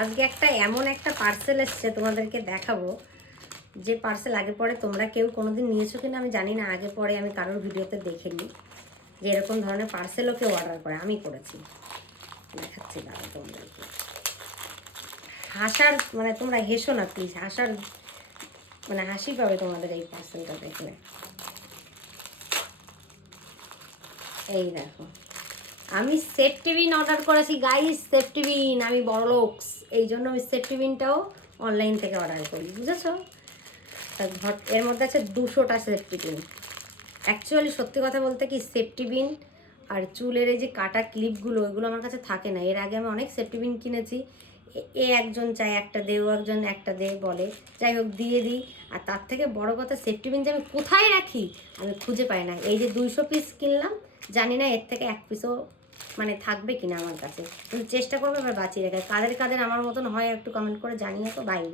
আজকে একটা এমন একটা পার্সেল এসছে তোমাদেরকে দেখাবো, যে পার্সেল আগে পরে তোমরা কেউ কোনোদিন নিয়েছো কিনা আমি জানি না, আগে পরে আমি কারোর ভিডিওতে দেখিনি যে এরকম ধরনের পার্সেলও কেউ অর্ডার করে, আমি করেছি। দেখাচ্ছি দাঁড়া তোমাদেরকে। হাসার মানে তোমরা হেসো না প্লিজ, হাসার মানে হাসি পাবে তোমাদের এই পার্সেলটা দেখলে। এই দেখো, আমি সেফটি বিন অর্ডার করেছি গাইস, সেফটি বিন। আমি বড় লোকস, এই জন্য আমি সেফটি বিনটাও অনলাইন থেকে অর্ডার করি, বুঝেছো? এর মধ্যে আছে 200টা সেফটি বিন। অ্যাকচুয়ালি সত্যি কথা বলতে কি, সেফটি বিন আর চুলের এই যে কাটা ক্লিপগুলো, ওইগুলো আমার কাছে থাকে না। এর আগে আমি অনেক সেফটি বিন কিনেছি, এ একজন চায় একটা দে, ও একজন একটা দে বলে, যাই হোক দিয়ে দিই। আর তার থেকে বড় কথা, সেফটি বিন যে আমি কোথায় রাখি আমি খুঁজে পাই না। এই যে 200 পিস কিনলাম, জানি না এর থেকে 1 পিসও মানে থাকবে কিনা আমার কাছে, কিন্তু চেষ্টা করবো এবার বাঁচিয়ে রাখার। কাদের কাদের আমার মতন হয় একটু কমেন্ট করে জানিয়ে তো। বাই।